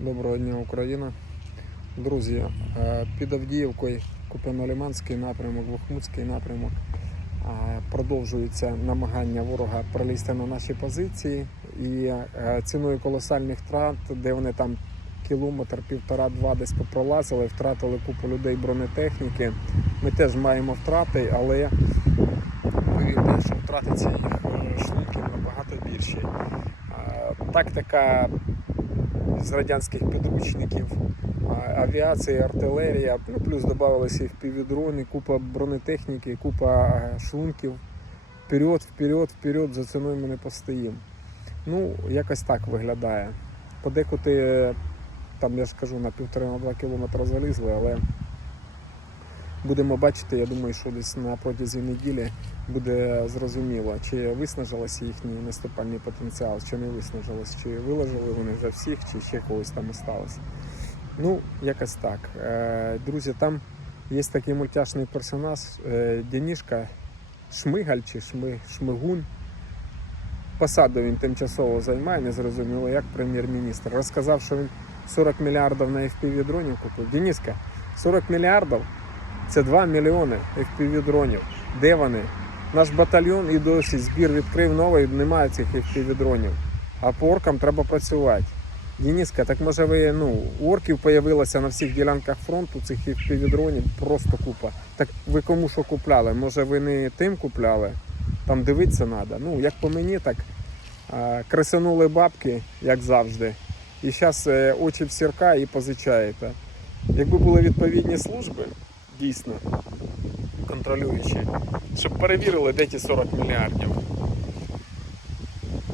Доброго дня, Україна. Друзі, е, під Авдіївкою Купино-Лиманський напрямок, Бахмутський напрямок. е, Продовжуються намагання ворога пролізти на наші позиції і е, ціною колосальних втрат, де вони там кілометр, півтора-два десь попролазили, втратили купу людей бронетехніки. Ми теж маємо втрати, але повірте, що втрати цих е, шлунків набагато більші. Тактика з радянських підручників, авіація, артилерія, ну плюс додавалися і впівдрони, купа бронетехніки, купа е, шлунків. Вперед, вперед, вперед, за ціною ми не постоїмо. Ну, якось так виглядає. Подекуди, е, там я ж кажу, на півтора-два кілометри залізли, але будемо бачити, я думаю, що десь на протязі неділі буде зрозуміло, чи виснажилося їхній наступальний потенціал, чи не виснажилось, чи виложили вони вже всіх, чи ще когось там осталось. Ну, якось так. Е, Друзі, там є такий мультяшний персонаж е, Шмигаль чи Шми, Шмигун. Посаду він тимчасово займає, не зрозуміло, як прем'єр-міністр. Розказав, що він 40 мільярдів на FPV дронів купив. Дениска, 40 мільярдів це 2 мільйони FPV дронів. Де вони? Наш батальйон і досі збір відкрив новий, немає цих FPV дронів. А по оркам треба працювати. Дениска, так може ви ну, орків появилося на всіх ділянках фронту цих FPV дронів просто купа. Так ви кому що купляли? Може ви не тим купляли? Там дивитися треба. Ну, як по мені, так кресанули бабки, як завжди. І зараз очі в сірка і позичаєте. Якби були відповідні служби, дійсно, контролюючі, щоб перевірили, де ті 40 мільярдів.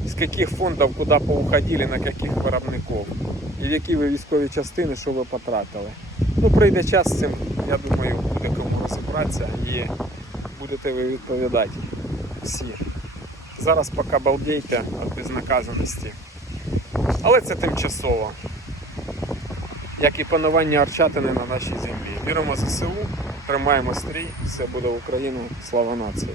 З яких фондів куди поуходили, на яких виробників. І в які ви військові частини, що ви потратили. Ну, прийде час з цим, я думаю, буде кому розібратися і будете ви відповідати всі. Зараз поки балдейте від безнаказаності. Але це тимчасово. Як і панування Арчатини на нашій землі. Віримо в ЗСУ, тримаємо стрій, все буде Україна, слава нації.